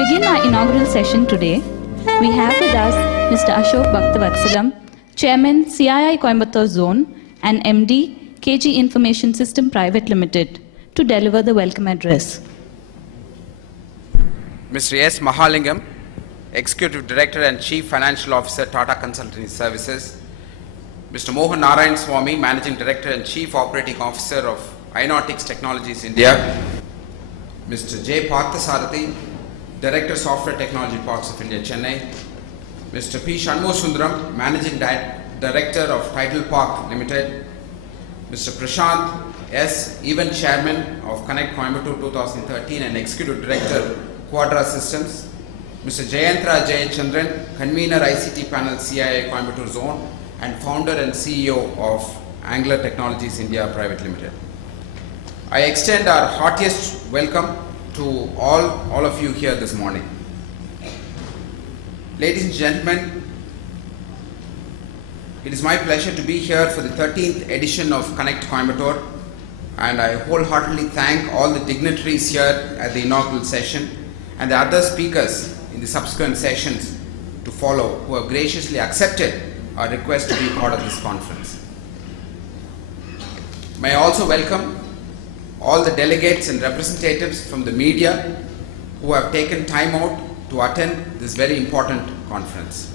begin our inaugural session today, we have with us Mr. Ashok Bakthavaachalam, Chairman CII Coimbatore Zone and MD KG Information System Private Limited, to deliver the welcome address. Mr. S. Mahalingam, Executive Director and Chief Financial Officer, Tata Consultancy Services. Mr. Mohan Narayan Swamy, Managing Director and Chief Operating Officer of Inotics Technologies India. Mr. J. Parthasarathi, Director Software Technology Parks of India, Chennai. Mr. P. Shanmugasundaram, Managing Director of Tidal Park Limited. Mr. Prashant S., Event Chairman of Connect Coimbatore 2013 and Executive Director, Quadra Systems. Mr. Jayantra Jayachandran, Convener ICT Panel CII Coimbatore Zone and Founder and CEO of Angler Technologies India Private Limited. I extend our heartiest welcome to all of you here this morning. Ladies and gentlemen, it is my pleasure to be here for the 13th edition of Connect Coimbatore, and I wholeheartedly thank all the dignitaries here at the inaugural session and the other speakers in the subsequent sessions to follow who have graciously accepted our request to be part of this conference. May I also welcome all the delegates and representatives from the media who have taken time out to attend this very important conference.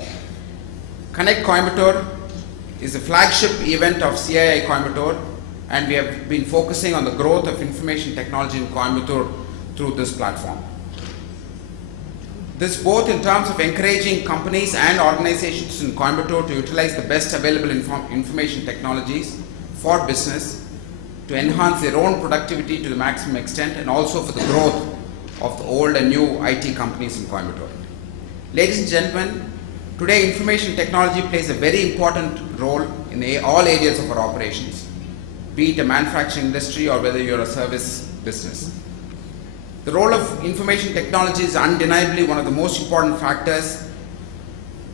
Connect Coimbatore is the flagship event of CII Coimbatore, and we have been focusing on the growth of information technology in Coimbatore through this platform. This both in terms of encouraging companies and organizations in Coimbatore to utilize the best available information technologies for business to enhance their own productivity to the maximum extent, and also for the growth of the old and new IT companies in Coimbatore. Ladies and gentlemen, today information technology plays a very important role in all areas of our operations, be it a manufacturing industry or whether you're a service business. The role of information technology is undeniably one of the most important factors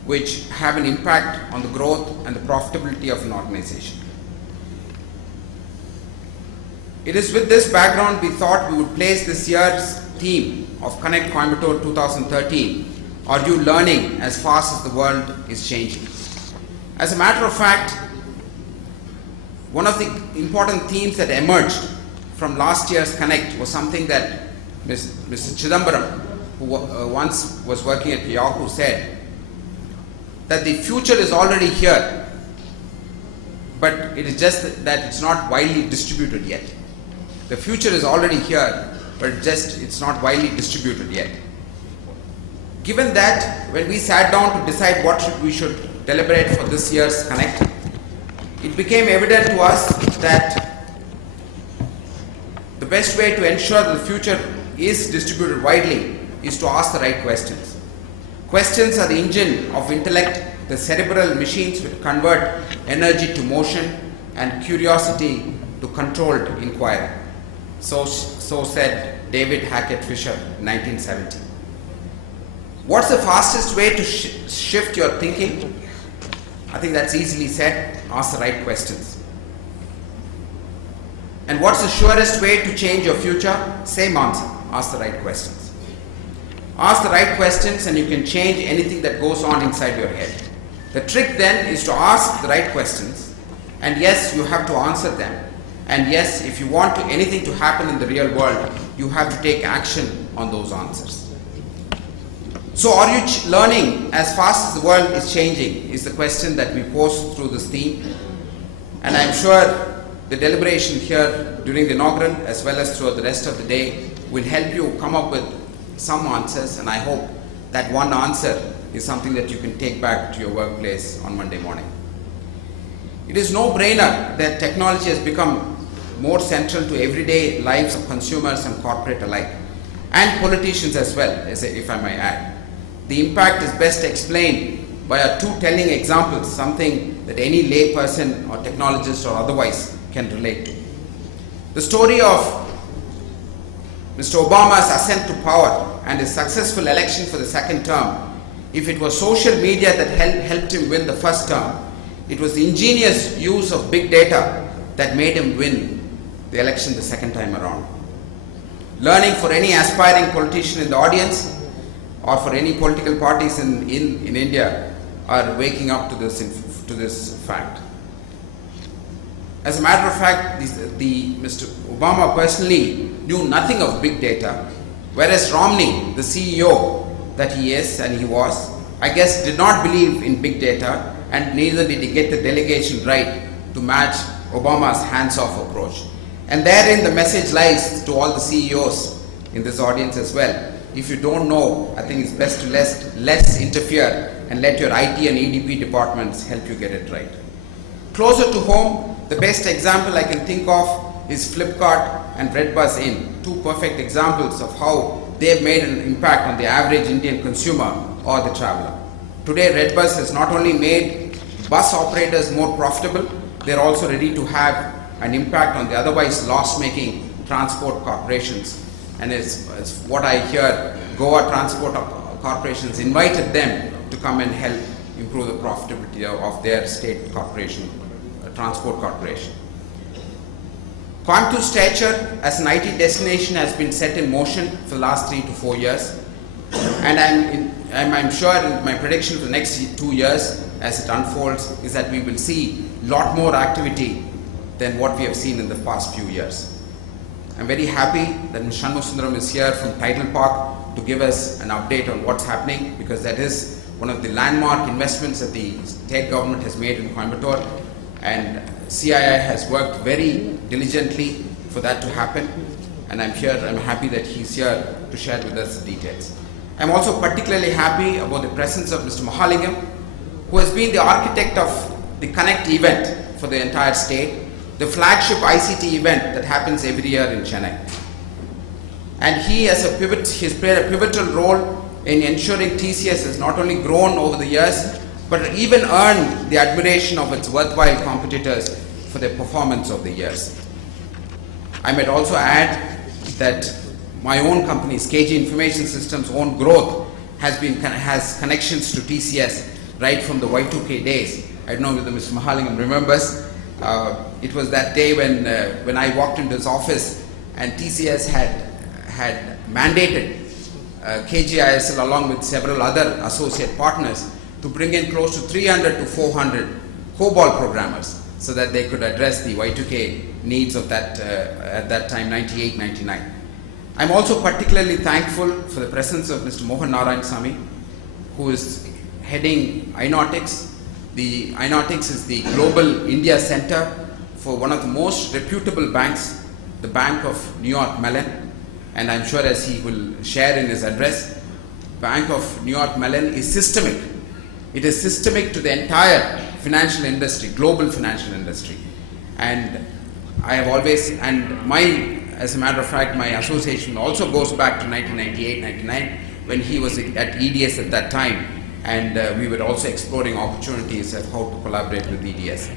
which have an impact on the growth and the profitability of an organization. It is with this background we thought we would place this year's theme of Connect Coimbatore 2013, Are You Learning as Fast as the World is Changing? As a matter of fact, one of the important themes that emerged from last year's Connect was something that Mr. Chidambaram, who once was working at Yahoo, said, that the future is already here, but it is just that it's not widely distributed yet. The future is already here, but it's not widely distributed yet. Given that, when we sat down to decide what we should deliberate for this year's Connect, it became evident to us that the best way to ensure that the future is distributed widely is to ask the right questions. Questions are the engine of intellect, the cerebral machines which convert energy to motion and curiosity to controlled inquiry. So said David Hackett Fisher in 1970. What's the fastest way to shift your thinking? I think that's easily said. Ask the right questions. And what's the surest way to change your future? Same answer. Ask the right questions. Ask the right questions and you can change anything that goes on inside your head. The trick then is to ask the right questions, and yes, you have to answer them. And yes, if you want anything to happen in the real world, you have to take action on those answers. So are you learning as fast as the world is changing is the question that we pose through this theme. And I'm sure the deliberation here during the inaugural as well as throughout the rest of the day will help you come up with some answers, and I hope that one answer is something that you can take back to your workplace on Monday morning. It is no-brainer that technology has become more central to everyday lives of consumers and corporate alike, and politicians as well, if I may add. The impact is best explained by our two telling examples, something that any lay person or technologist or otherwise can relate to. The story of Mr. Obama's ascent to power and his successful election for the second term. If it was social media that helped him win the first term, it was the ingenious use of big data that made him win the election the second time around. Learning for any aspiring politician in the audience, or for any political parties in India are waking up to this fact. As a matter of fact, Mr. Obama personally knew nothing of big data, whereas Romney, the CEO that he is and he was, I guess did not believe in big data, and neither did he get the delegation right to match Obama's hands-off approach. And therein the message lies to all the CEOs in this audience as well. If you don't know, I think it's best to less interfere and let your IT and EDP departments help you get it right. Closer to home, the best example I can think of is Flipkart and Redbus Inn, two perfect examples of how they've made an impact on the average Indian consumer or the traveler. Today, Redbus has not only made bus operators more profitable, they're also ready to have an impact on the otherwise loss-making transport corporations. And as what I hear, Goa Transport Corporations invited them to come and help improve the profitability of their state corporation, transport corporation. Coimbator's stature as an IT destination has been set in motion for the last 3 to 4 years. And I'm sure my prediction for the next 2 years as it unfolds is that we will see a lot more activity than what we have seen in the past few years. I'm very happy that Ms. Shanmugasundaram is here from Tidal Park to give us an update on what's happening, because that is one of the landmark investments that the state government has made in Coimbatore, and CII has worked very diligently for that to happen, and I'm happy that he's here to share with us the details. I'm also particularly happy about the presence of Mr. Mahalingam, who has been the architect of the Connect event for the entire state, the flagship ICT event that happens every year in Chennai. And he has played a pivotal role in ensuring TCS has not only grown over the years, but even earned the admiration of its worthwhile competitors for their performance over the years. I might also add that my own company's KG Information Systems' own growth has connections to TCS right from the Y2K days. I don't know whether Mr. Mahalingam remembers. It was that day when I walked into his office and TCS had mandated KGISL along with several other associate partners to bring in close to 300 to 400 COBOL programmers so that they could address the Y2K needs of that at that time, 98, 99. I'm also particularly thankful for the presence of Mr. Mohan Narayanasamy, who is heading iNautics. The iNautics is the global India center for one of the most reputable banks, the Bank of New York Mellon, and I'm sure as he will share in his address, Bank of New York Mellon is systemic. It is systemic to the entire financial industry, global financial industry. And I have always, as a matter of fact, my association also goes back to 1998, 99, when he was at EDS at that time. And we were also exploring opportunities of how to collaborate with EDS.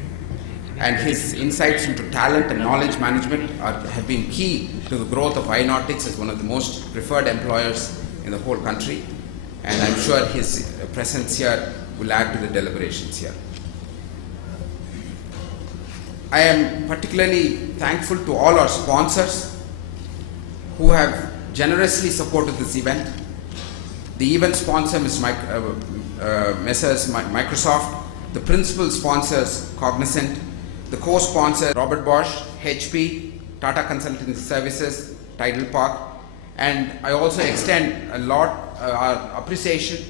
And his insights into talent and knowledge management have been key to the growth of iNautics as one of the most preferred employers in the whole country. And I'm sure his presence here will add to the deliberations here. I am particularly thankful to all our sponsors who have generously supported this event. The event sponsor, Messrs. Microsoft, the principal sponsors, Cognizant, the co-sponsor, Robert Bosch, HP, Tata Consultancy Services, Tidal Park, and I also extend a lot our appreciation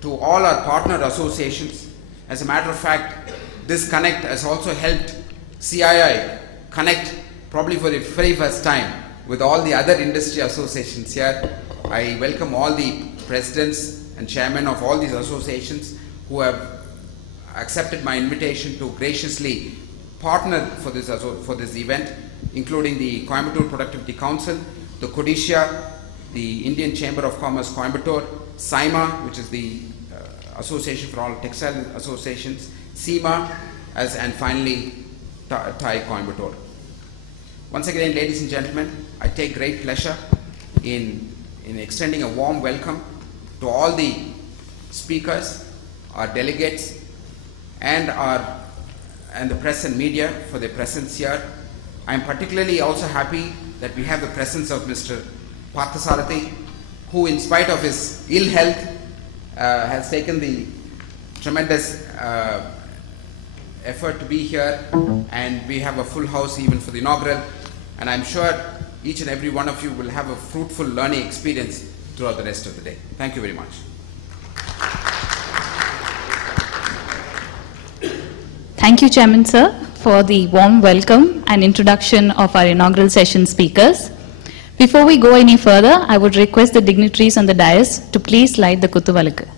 to all our partner associations. As a matter of fact, this Connect has also helped CII connect probably for the very first time with all the other industry associations here. I welcome all the presidents and chairmen of all these associations who have accepted my invitation to graciously partner for this event, including the Coimbatore Productivity Council, the Codicia, the Indian Chamber of Commerce Coimbatore, SIMA, which is the Association for All Textile Associations, SEMA, and finally TAI Coimbatore. Once again, ladies and gentlemen, I take great pleasure in extending a warm welcome to all the speakers, our delegates, and the press and media for their presence here. I am particularly also happy that we have the presence of Mr. Parthasarathi, who in spite of his ill health has taken the tremendous effort to be here, and we have a full house even for the inaugural, and I'm sure each and every one of you will have a fruitful learning experience throughout the rest of the day. Thank you very much. Thank you, Chairman Sir, for the warm welcome and introduction of our inaugural session speakers. Before we go any further, I would request the dignitaries on the dais to please light the Kuthuvalakku.